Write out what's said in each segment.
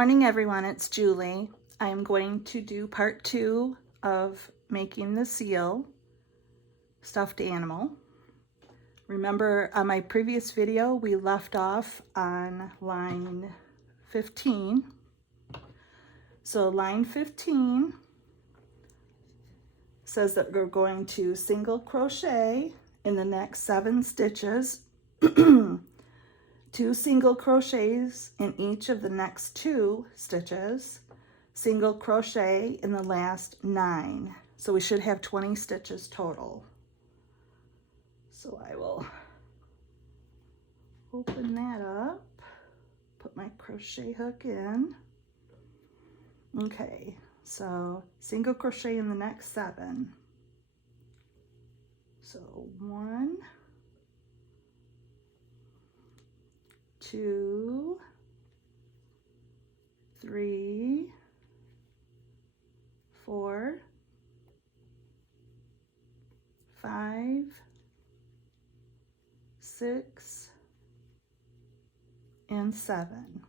morning, everyone. It's Julie. I'm going to do part 2 of making the seal stuffed animal. Remember on my previous video, we left off on line 15. So line 15 says that we're going to single crochet in the next 7 stitches, 2 single crochets in each of the next 2 stitches, single crochet in the last 9. So we should have 20 stitches total. So I will open that up, put my crochet hook in. Okay, so single crochet in the next 7. So 1, 2, 3, 4, 5, 6, and 7.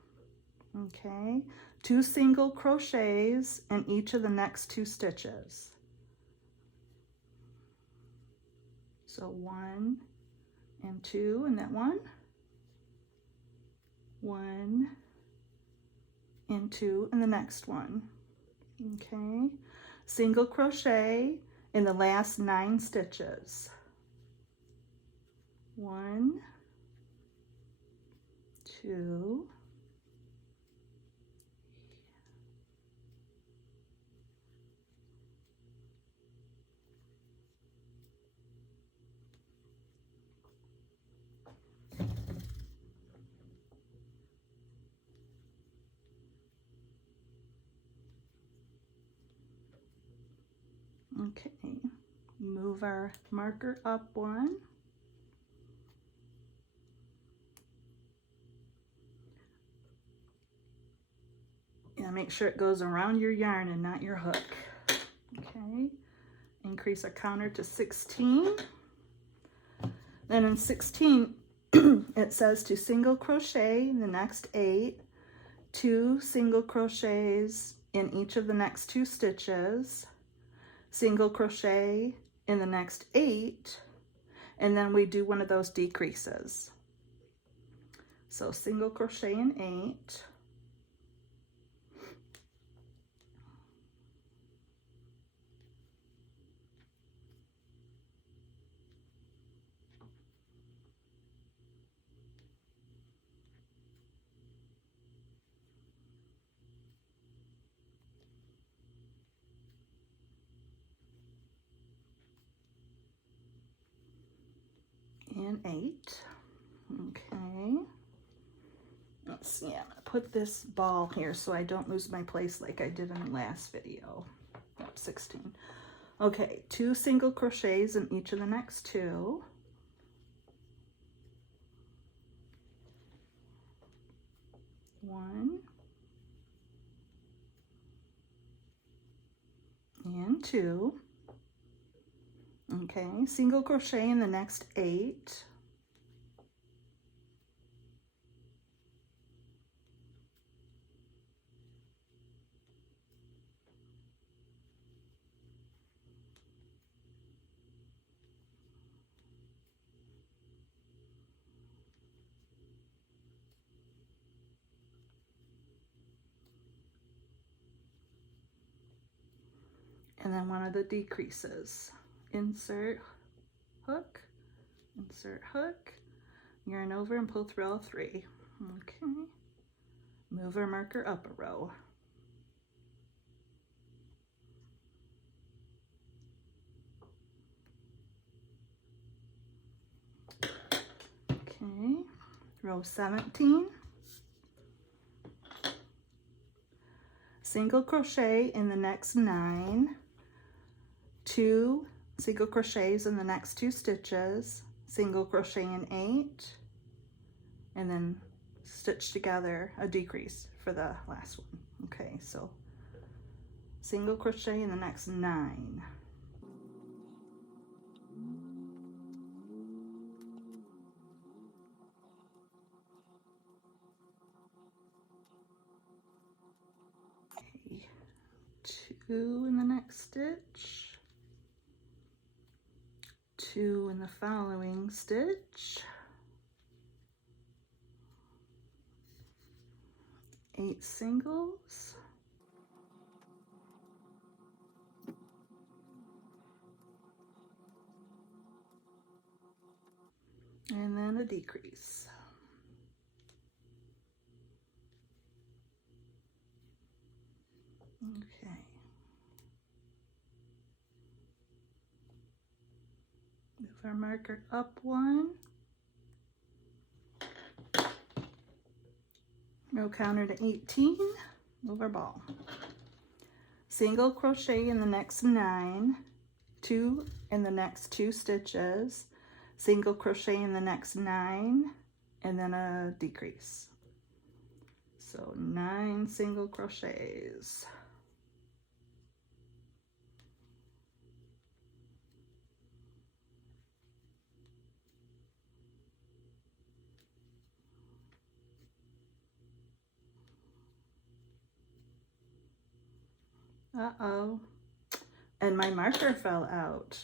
Okay, 2 single crochets in each of the next 2 stitches. So 1 and 2 in that one. 1 and 2 in the next one. Okay, single crochet in the last 9 stitches. 1, 2, okay, move our marker up 1. Yeah, make sure it goes around your yarn and not your hook. Okay, increase our counter to 16. Then in 16, it says to single crochet in the next 8, 2 single crochets in each of the next 2 stitches, single crochet in the next 8, and then we do one of those decreases. So single crochet in 8, and 8. Okay, let's see, I'm gonna put this ball here so I don't lose my place like I did in the last video. Yep, 16. Okay, 2 single crochets in each of the next 2. 1 and 2. Okay, single crochet in the next 8. And then one of the decreases. Insert hook, insert hook, yarn over and pull through all 3. Okay, move our marker up a row. Okay, row 17. Single crochet in the next 9, 2 single crochets in the next 2 stitches, single crochet in 8, and then stitch together a decrease for the last one. Okay, so single crochet in the next 9. 2 in the next stitch, 2 in the following stitch, 8 singles, and then a decrease. Okay. Move our marker up 1. Row counter to 18. Move our ball. Single crochet in the next 9, 2 in the next 2 stitches, single crochet in the next 9, and then a decrease. So 9 single crochets. Uh-oh. And my marker fell out.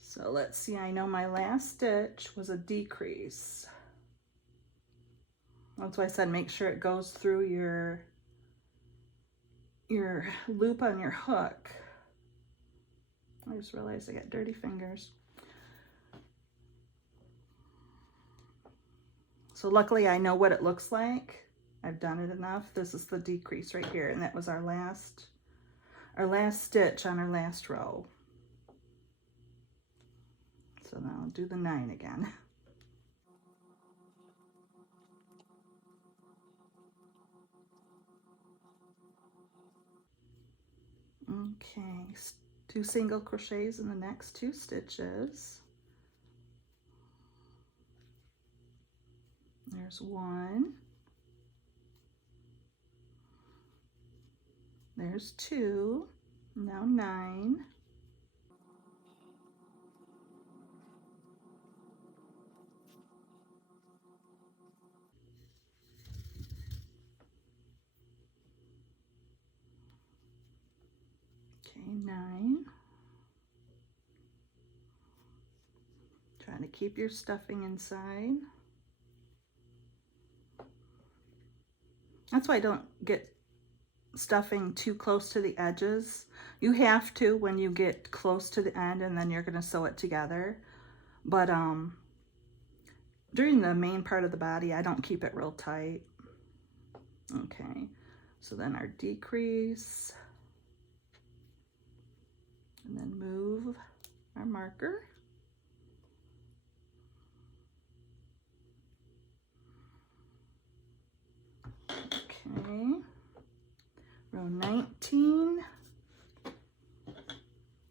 So let's see, I know my last stitch was a decrease. That's why I said make sure it goes through your loop on your hook. I just realized I got dirty fingers. So luckily I know what it looks like. I've done it enough. This is the decrease right here, and that was our last stitch on our last row. So now I'll do the 9 again. Okay, 2 single crochets in the next 2 stitches. There's 1. There's 2. Now 9. Okay, 9. Trying to keep your stuffing inside. That's why I don't get stuffing too close to the edges. You have to when you get close to the end, and then you're going to sew it together. But during the main part of the body, I don't keep it real tight. Okay, so then our decrease, and then move our marker. Okay, row 19.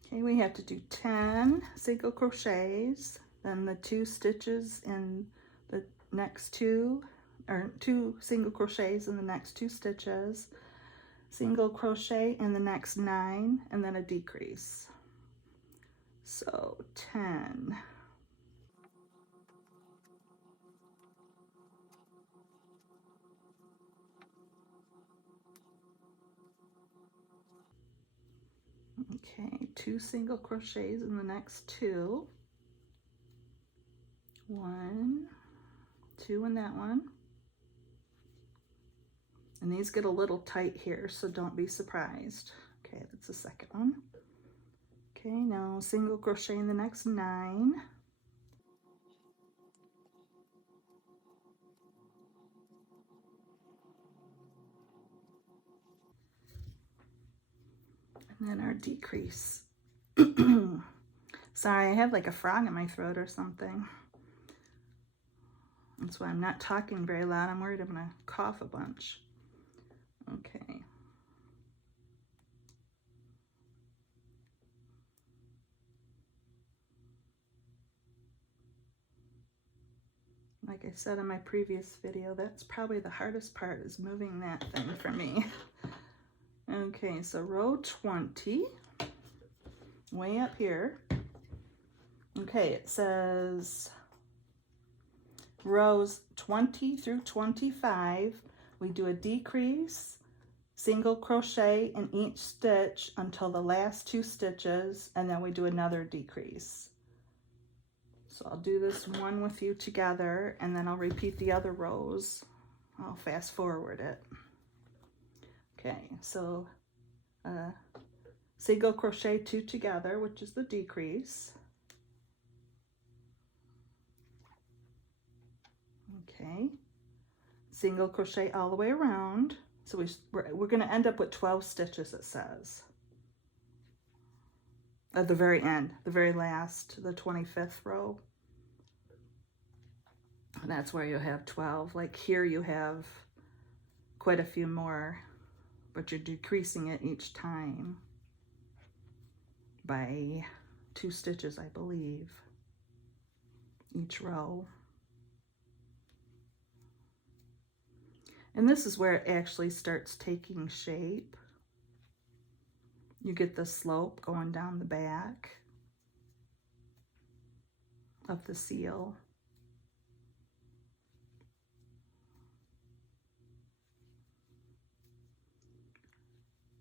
Okay, we have to do 10 single crochets, then the 2 stitches in the next 2, or 2 single crochets in the next 2 stitches, single crochet in the next 9, and then a decrease. So 10. Okay, 2 single crochets in the next 2. 1, 2 in that one. And these get a little tight here, so don't be surprised. Okay, that's the second one. Okay, now single crochet in the next 9. And then our decrease. Sorry, I have like a frog in my throat or something. That's why I'm not talking very loud. I'm worried I'm gonna cough a bunch. Okay. Like I said in my previous video, that's probably the hardest part, is moving that thing for me. Okay, so row 20, way up here. Okay, it says rows 20 through 25, we do a decrease, single crochet in each stitch until the last 2 stitches, and then we do another decrease. So I'll do this one with you together, and then I'll repeat the other rows. I'll fast forward it. Okay, so single crochet 2 together, which is the decrease. Okay, single crochet all the way around. So we're going to end up with 12 stitches, it says. At the very end, the very last, the 25th row. And that's where you'll have 12. Like here you have quite a few more, but you're decreasing it each time by 2 stitches, I believe, each row. And this is where it actually starts taking shape. You get the slope going down the back of the seal.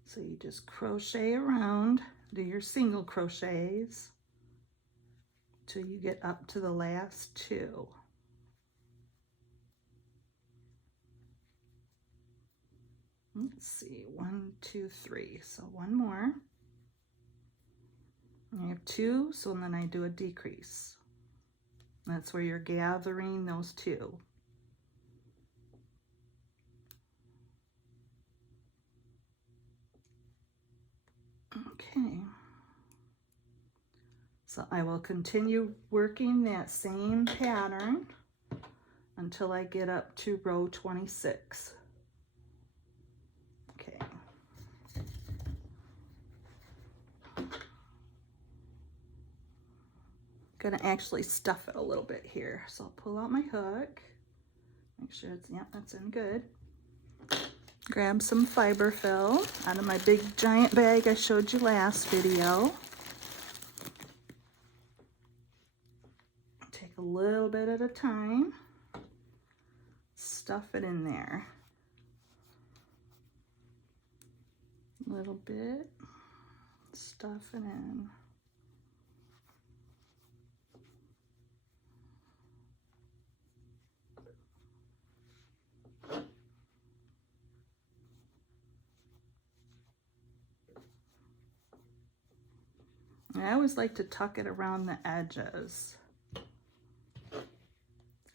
So you just crochet around, do your single crochets till you get up to the last 2. Let's see, 1, 2, 3. So one more. I have 2, so then I do a decrease. That's where you're gathering those 2. Okay. So I will continue working that same pattern until I get up to row 26. Okay. Gonna actually stuff it a little bit here. So I'll pull out my hook. Make sure it's, yep, that's in good. Grab some fiber fill out of my big giant bag I showed you last video. Take a little bit at a time. Stuff it in there. A little bit. Stuff it in. I always like to tuck it around the edges.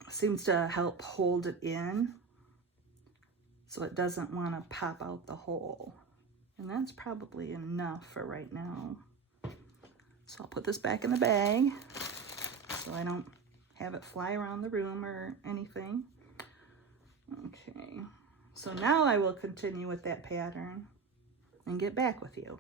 Seems to help hold it in so it doesn't want to pop out the hole. And that's probably enough for right now. So I'll put this back in the bag so I don't have it fly around the room or anything. Okay, so now I will continue with that pattern and get back with you.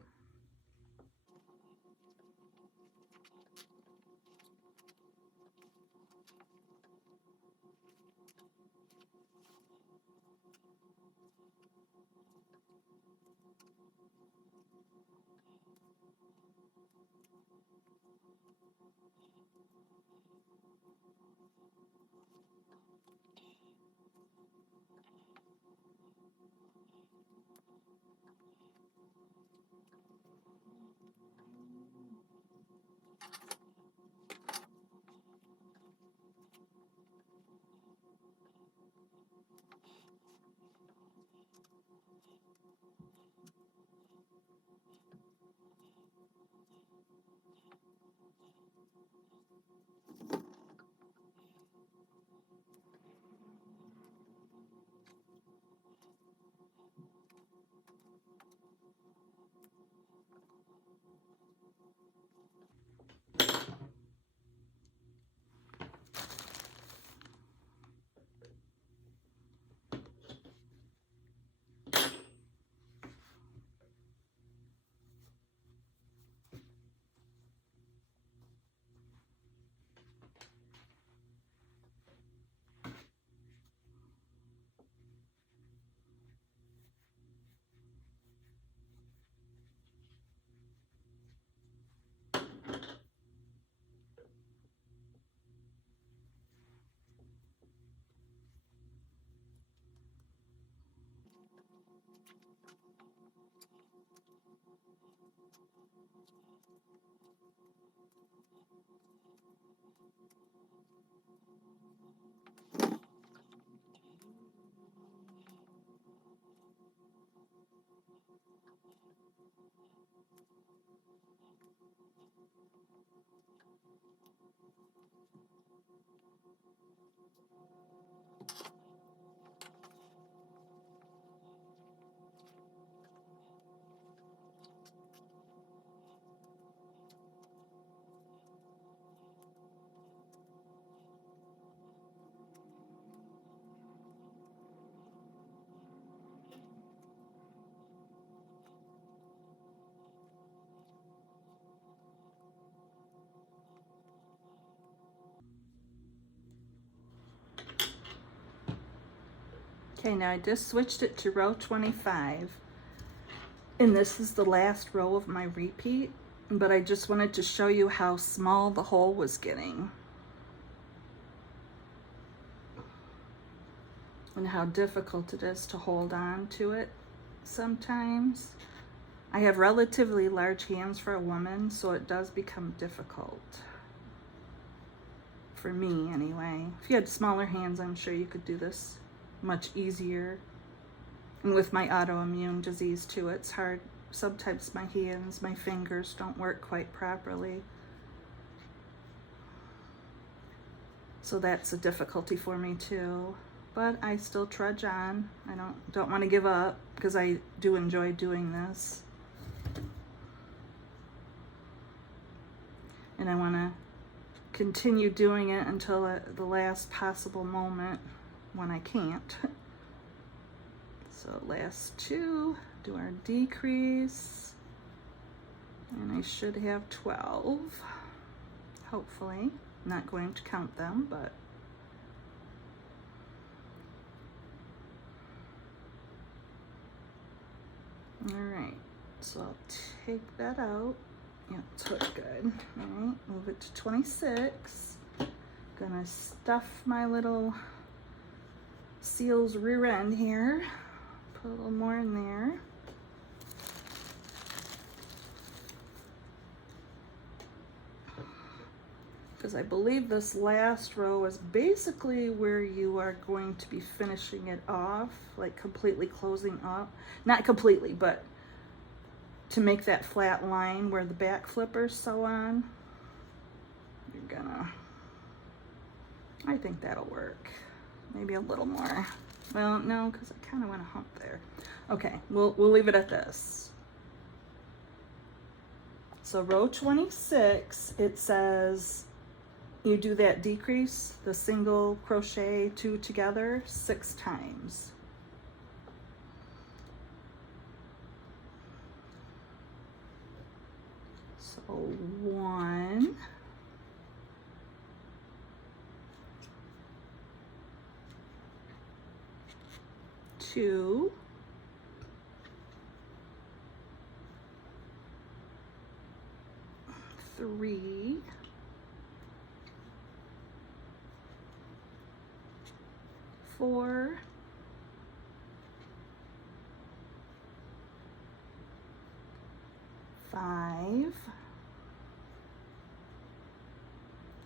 Okay, now I just switched it to row 25, and this is the last row of my repeat, but I just wanted to show you how small the hole was getting and how difficult it is to hold on to it sometimes. I have relatively large hands for a woman, so it does become difficult. For me, anyway. If you had smaller hands, I'm sure you could do this much easier. And with my autoimmune disease too, it's hard. Sometimes my hands, my fingers don't work quite properly. So that's a difficulty for me too. But I still trudge on. I don't want to give up because I do enjoy doing this. And I want to continue doing it until the last possible moment when I can't. So last two, do our decrease, and I should have 12, hopefully. I'm not going to count them, but all right, so I'll take that out. Yeah, it's hooked good. All right, move it to 26. Gonna stuff my little seal's rear end here. Put a little more in there. Because I believe this last row is basically where you are going to be finishing it off, like completely closing up. Not completely, but to make that flat line where the back flippers sew on. You're gonna, I think that'll work. Maybe a little more. Well, no, because I kind of want to hump there. Okay, we'll leave it at this. So row 26, it says you do that decrease, the single crochet 2 together 6 times. So 1, 2, 3, 4, 5,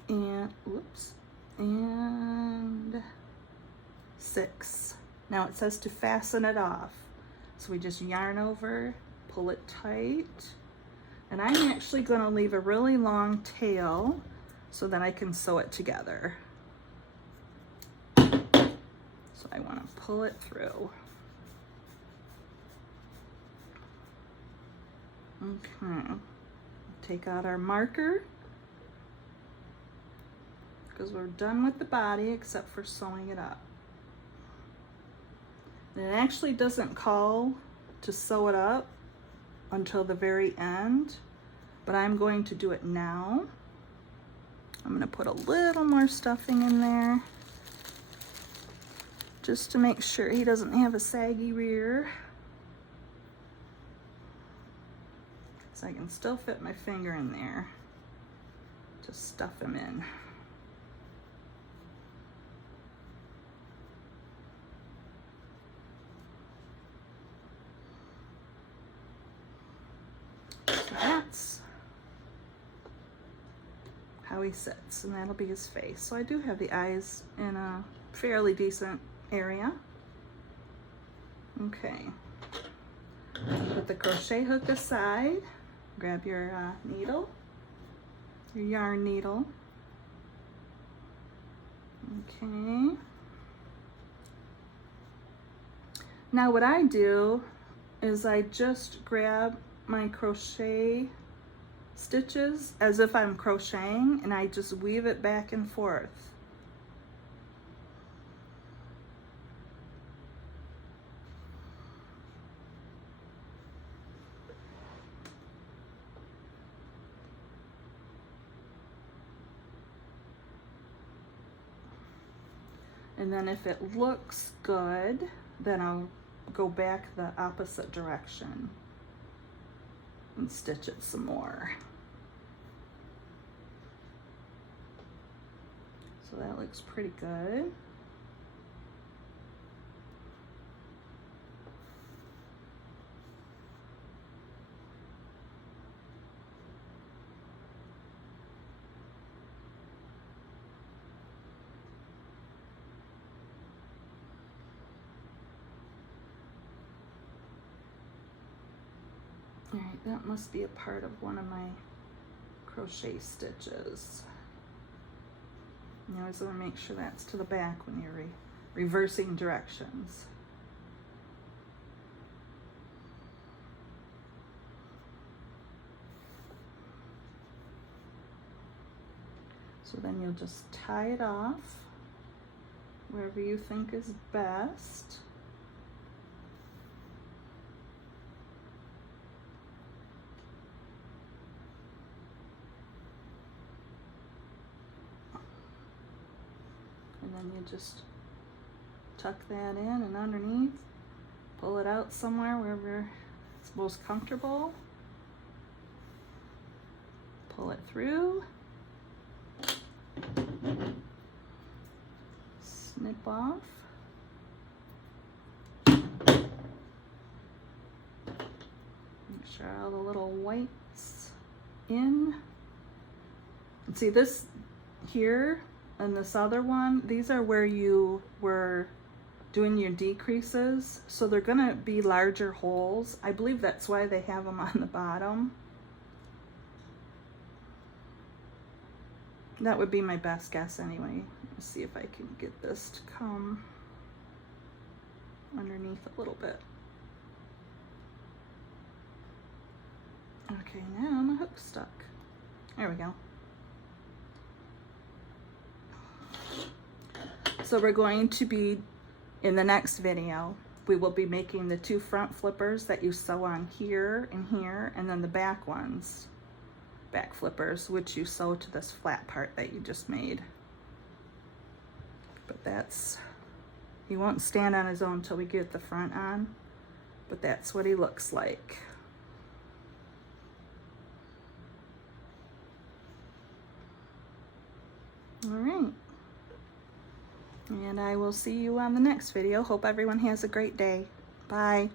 and 6. Now it says to fasten it off. So we just yarn over, pull it tight. And I'm actually going to leave a really long tail so that I can sew it together. So I want to pull it through. Okay. Take out our marker because we're done with the body except for sewing it up. And it actually doesn't call to sew it up until the very end, but I'm going to do it now. I'm going to put a little more stuffing in there just to make sure he doesn't have a saggy rear. So I can still fit my finger in there to stuff him in. how he sits, and that'll be his face. So I do have the eyes in a fairly decent area. Okay, put the crochet hook aside, grab your needle, your yarn needle. Okay. Now what I do is I just grab my crochet stitches as if I'm crocheting, and I just weave it back and forth. And then if it looks good, then I'll go back the opposite direction and stitch it some more. So that looks pretty good. All right, that must be a part of one of my crochet stitches. You always want to make sure that's to the back when you're reversing directions. So then you'll just tie it off wherever you think is best. And then you just tuck that in and underneath, pull it out somewhere wherever it's most comfortable, pull it through, snip off, make sure all the little whites in. And see this here and this other one, these are where you were doing your decreases, so they're gonna be larger holes. I believe that's why they have them on the bottom. That would be my best guess anyway. Let's see if I can get this to come underneath a little bit. Okay, now my hook's stuck. There we go. So we're going to be, in the next video, we will be making the two front flippers that you sew on here and here, and then the back ones, back flippers, which you sew to this flat part that you just made. But that's, he won't stand on his own until we get the front on, but that's what he looks like. All right. And I will see you on the next video. Hope everyone has a great day. Bye.